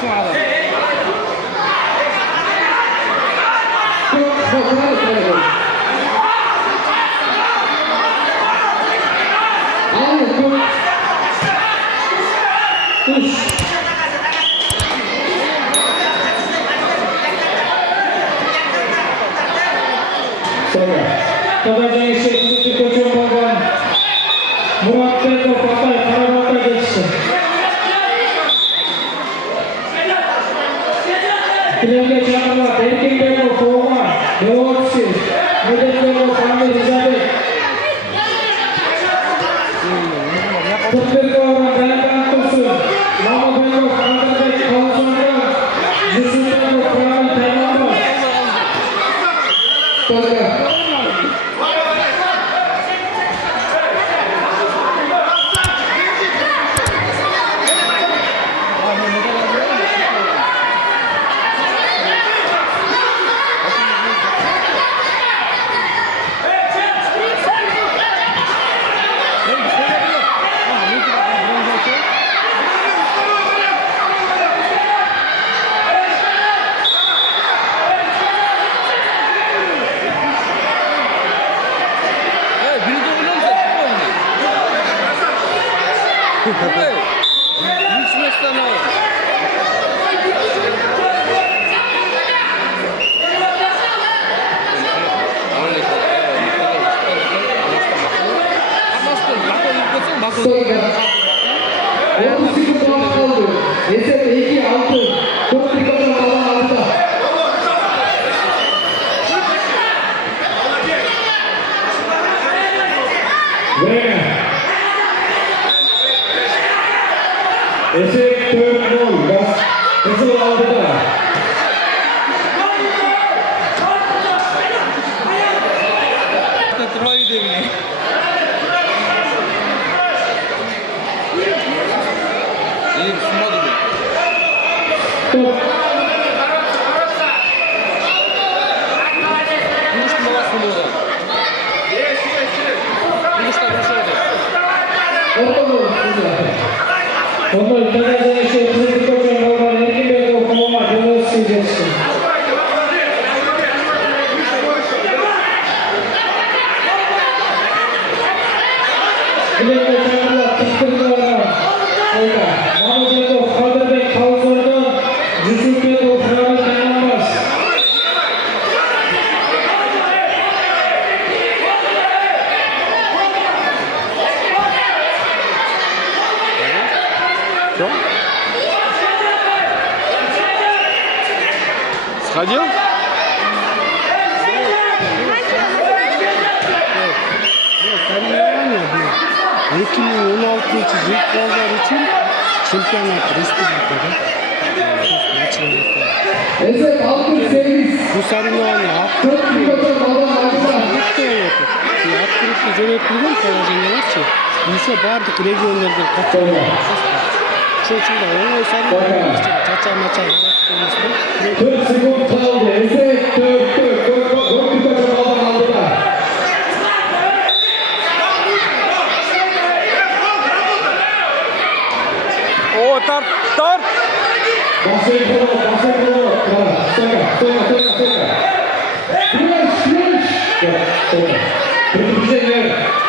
şu adam. Kazacan işletmesi koçum bakan Murat Beko Patay Karabat'a geçti. Trende Çanlar, Erkin Beko Kovma, Devoksi, Medet Beko Kamil Hizabet. Kutbeko Orhan Kaykan Tosun, Mama Beko Kandarbek Kalson'dan, Yusuf Beko Kamil Taylanbaz. Tolga. Esek 4-0 Gaz Kızıl aldıda. Troy devine. İyi sunmadı bu. Top. Yunus mu var sunmadı? Yunus da konuşuyordu. Onlar Kazacan işletmesi koçum bakan Erkin Beko Kovma, Devoksi geçti. Trende Çanlar, Kutbeko Orhan Kaykan, Mama Beko Kandarbek Kalson'dan, Yusuf Beko Kamil Taylanbaz. Что? Сходил? Kariyeri var ya bu 2016 çocuk pazar için şampiyonat Respublika'da Esek 6-8. bu sarılanı Çok iyi koçum bakan Aldıda. Attırıp жөнөтүлгөн положенияларчы иши баардык региондордо катышат. Чочунда оңой сарылган чача мача 4 sekund kaldı. Esek 4-4. Çok iyi koçum bakan Aldıda. O tart. Basın kolu. Kara. Seka. Finish. Seka. Birbirine yer.